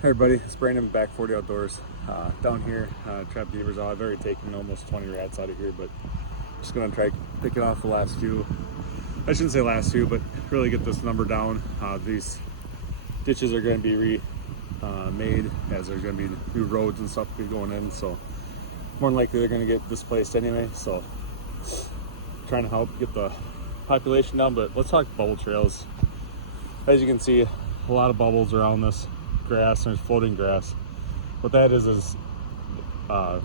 Hey everybody, it's Brandon with Back 40 Outdoors. Down here, trap beavers out. I've already taken almost 20 rats out of here, but just gonna try picking off the last few. I shouldn't say last few, but really get this number down. These ditches are gonna be made as there's gonna be new roads and stuff going in, so more than likely they're gonna get displaced anyway. So trying to help get the population down, but let's talk bubble trails. As you can see, a lot of bubbles around this grass, and there's floating grass. What that is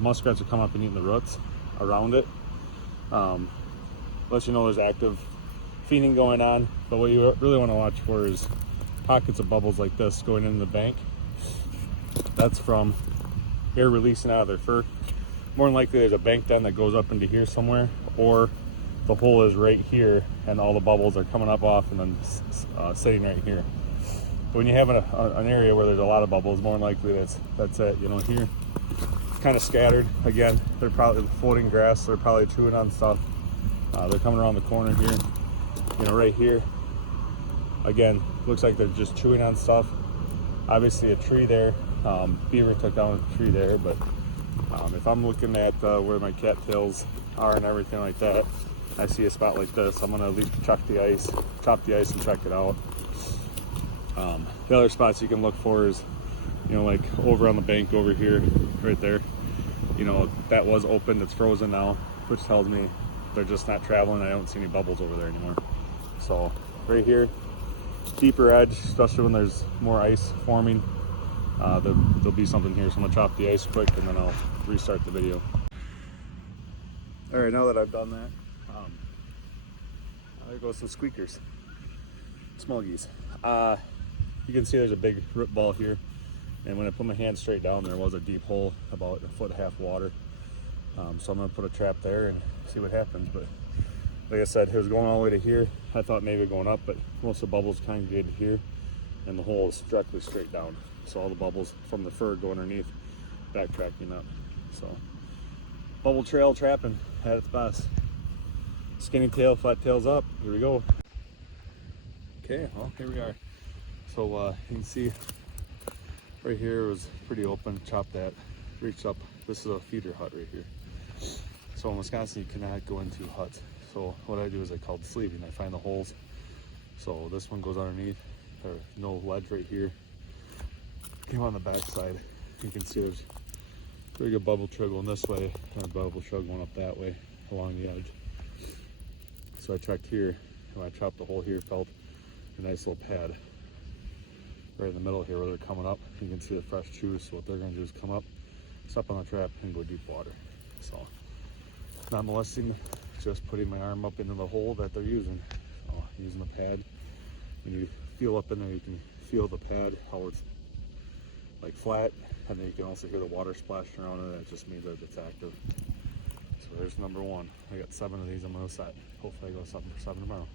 muskrats are coming up and eating the roots around it. Let you know there's active feeding going on, but what you really want to watch for is pockets of bubbles like this going into the bank. That's from air releasing out of their fur. More than likely there's a bank then that goes up into here somewhere, or the hole is right here and all the bubbles are coming up off and then sitting right here. When you have an area where there's a lot of bubbles, more than likely that's it. You know, here kind of scattered. Again, they're probably floating grass. They're probably chewing on stuff. They're coming around the corner here. You know, right here. Again, looks like they're just chewing on stuff. Obviously, a tree there. Beaver took down a tree there, but if I'm looking at where my cattails are and everything like that, I see a spot like this, I'm gonna at least chop the ice and check it out. The other spots you can look for is, you know, like over on the bank over here, right there. You know, that was open, it's frozen now, which tells me they're just not traveling. I don't see any bubbles over there anymore. So right here, deeper edge, especially when there's more ice forming, there'll be something here. So I'm gonna chop the ice quick and then I'll restart the video. All right, now that I've done that, there goes some squeakers, small geese. You can see there's a big root ball here, and when I put my hand straight down, there was a deep hole about 1.5 foot water. So I'm gonna put a trap there and see what happens. But like I said, it was going all the way to here. I thought maybe going up, but most of the bubbles congregated here, and the hole is directly straight down. So all the bubbles from the fur go underneath, backtracking up. So bubble trail trapping at its best. Skinny tail, flat tails up. Here we go. Okay, well, here we are. So you can see right here was pretty open. Chopped that, reached up. This is a feeder hut right here. So in Wisconsin, you cannot go into huts. So what I do is I call it sleeving. I find the holes. So this one goes underneath. There's no ledge right here. Came on the back side. You can see there's a pretty good bubble trail going this way and a bubble trail going up that way along the edge. So I checked here. When I chopped the hole here, felt a nice little pad right in the middle here where they're coming up. You can see the fresh chews. So what they're going to do is come up, step on the trap, and go deep water. So not molesting, just putting my arm up into the hole that they're using. So using the pad. When you feel up in there, you can feel the pad, how it's like flat, and then you can also hear the water splashing around it. That just means that it's active. So there's number one. I got 7 of these I'm gonna set. Hopefully I go something for 7 tomorrow.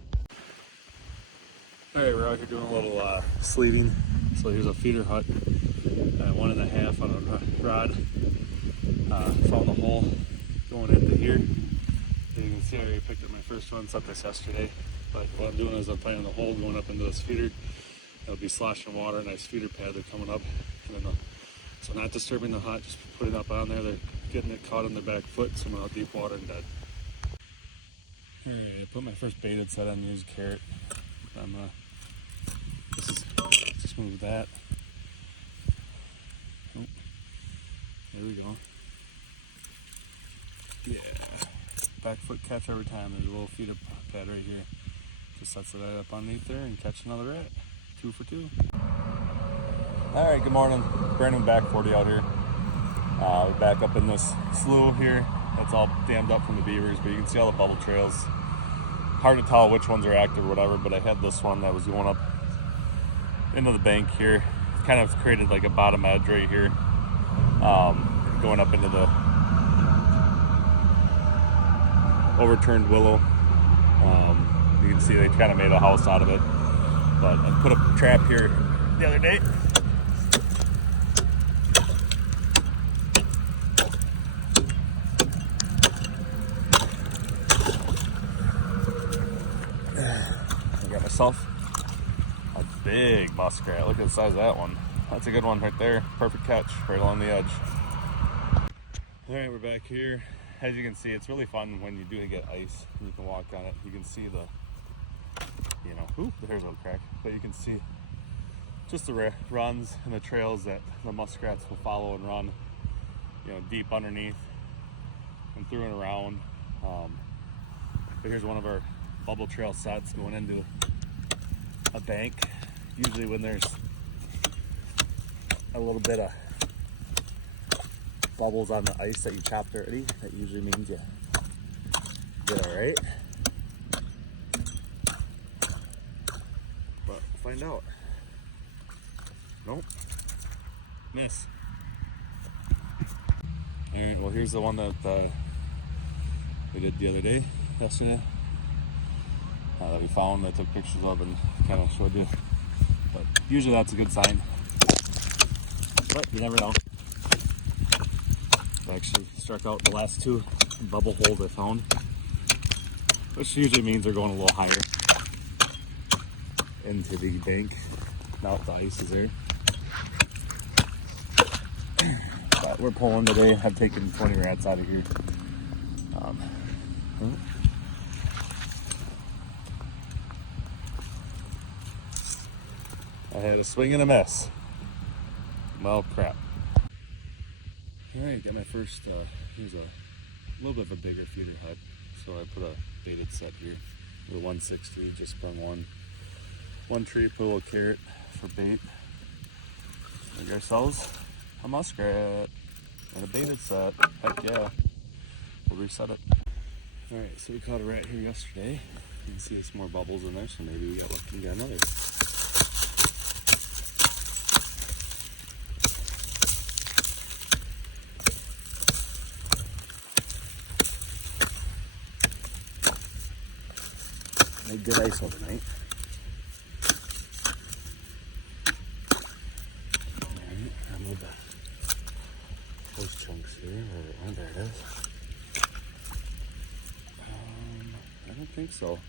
All right, we're out here doing a little sleeving. So here's a feeder hut, 1.5 on a rod. Found the hole going into here. As you can see, I already picked up my first one, set this yesterday. But what I'm doing is I'm finding the hole going up into this feeder. It'll be sloshing water, nice feeder pad. They're coming up, and then so not disturbing the hut, just putting it up on there. They're getting it caught on their back foot, so I'm out deep water and dead. All right, I put my first baited set on, use carrot. Just move that. Oh, there we go. Yeah, back foot catch every time. There's a little feeder pad right here. Just sets it right up underneath there and catch another rat. 2 for 2. All right, good morning. Brandon Back 40 out here. We're back up in this slough here. That's all dammed up from the beavers, but you can see all the bubble trails. Hard to tell which ones are active or whatever, but I had this one that was going up into the bank here. It kind of created like a bottom edge right here, going up into the overturned willow. You can see they kind of made a house out of it. But I put a trap here the other day. I got myself a big muskrat. Look at the size of that one. That's a good one right there. Perfect catch right along the edge. All right, we're back here. As you can see, it's really fun when you do get ice and you can walk on it. You can see the, the hair's will crack, but you can see just the runs and the trails that the muskrats will follow and run, deep underneath and through and around. But here's one of our bubble trail sets going into a bank. Usually when there's a little bit of bubbles on the ice that you chopped already, that usually means you did all right. But find out. Nope. Miss. All right, well here's the one that we did the other day, yesterday, that we found, I took pictures of and kind of showed you. But usually that's a good sign. But you never know. I actually struck out the last two bubble holes I found, which usually means they're going a little higher into the bank now that the ice is there. But we're pulling today. I've taken 20 rats out of here. I had a swing and a miss. Well, crap. Alright, got my first, here's a little bit of a bigger feeder hut. So I put a baited set here with a 160, just sprung one tree, put a little carrot for bait. Make ourselves a muskrat and a baited set. Heck yeah. We'll reset it. Alright, so we caught a rat here yesterday. You can see there's more bubbles in there, so maybe we got lucky and got another. Made good ice overnight. Alright, I'll move those chunks here. Oh, there it is. I don't think so.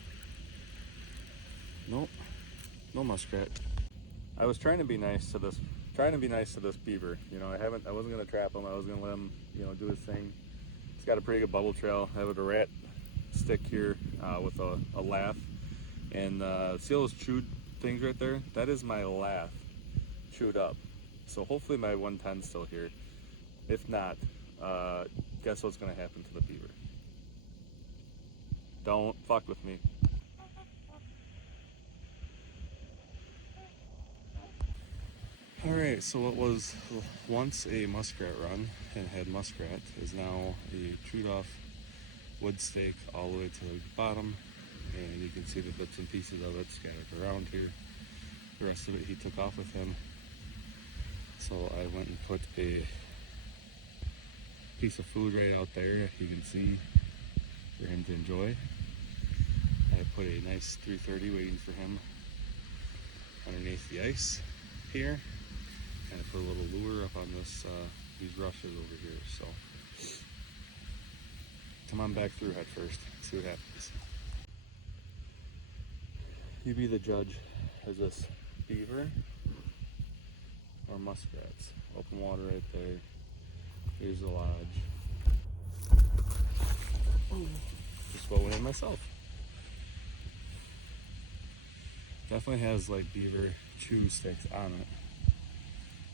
Nope. No muskrat. I was trying to be nice to this beaver. I wasn't gonna trap him. I was gonna let him, do his thing. He's got a pretty good bubble trail. I have a rat stick here with a lath, and see those chewed things right there? That is my lath chewed up. So hopefully my 110's still here. If not, guess what's gonna happen to the beaver? Don't fuck with me. Alright, so what was once a muskrat run and had muskrat is now a chewed off wood stake all the way to the bottom, and you can see the bits and pieces of it scattered around here. The rest of it he took off with him. So I went and put a piece of food right out there, you can see, for him to enjoy. I put a nice 330 waiting for him underneath the ice here, and I put a little lure up on these rushes over here. So come on back through head first, see what happens. You be the judge. Is this beaver or muskrats? Open water right there. Here's the lodge. Just what went in myself. Definitely has like beaver chew sticks on it.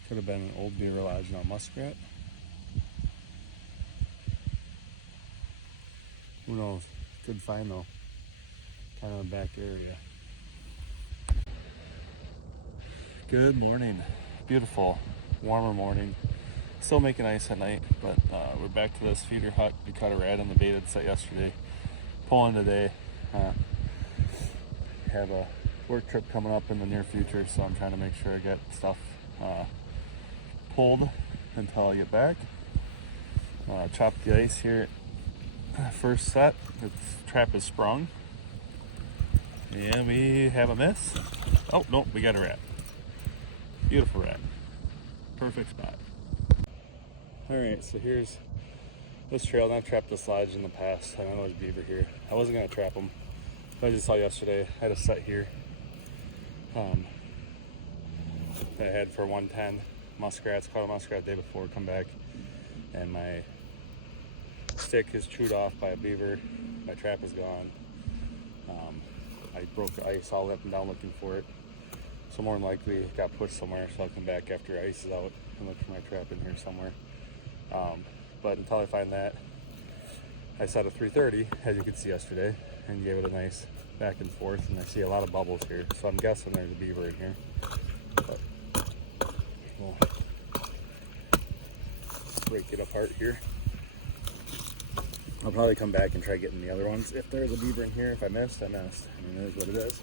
Could have been an old beaver lodge, now muskrat. Who knows? Good find though. Kind of a back area. Good morning. Beautiful, warmer morning. Still making ice at night, but we're back to this feeder hut. We caught a rat in the baited set yesterday. Pulling today. Have a work trip coming up in the near future, so I'm trying to make sure I get stuff pulled until I get back. Chop the ice here. First set, the trap is sprung. And we have a miss. Oh, no, we got a rat. Beautiful rat. Perfect spot. Alright, so here's this trail, and I've trapped this lodge in the past. I know there's beaver here. I wasn't going to trap them, but I just saw yesterday. I had a set here. that I had for 110 muskrats. Caught a muskrat the day before, come back, and my stick is chewed off by a beaver. My trap is gone. I broke the ice all up and down looking for it. So more than likely it got pushed somewhere, so I'll come back after ice is out and look for my trap in here somewhere. But until I find that, I set a 330, as you could see yesterday, and gave it a nice back and forth, and I see a lot of bubbles here, so I'm guessing there's a beaver in here. But we'll break it apart here. I'll probably come back and try getting the other ones. If there's a beaver in here, if I missed, I missed. I mean, it is what it is.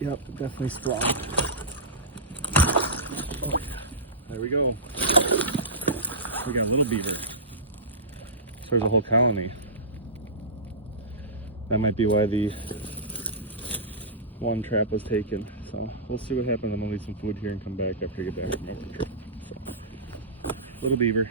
Yep, definitely strong. Oh, there we go. We got a little beaver. So there's a whole colony. That might be why the one trap was taken. So we'll see what happens. I'm gonna leave some food here and come back after I get back from my work trip. So, little beaver.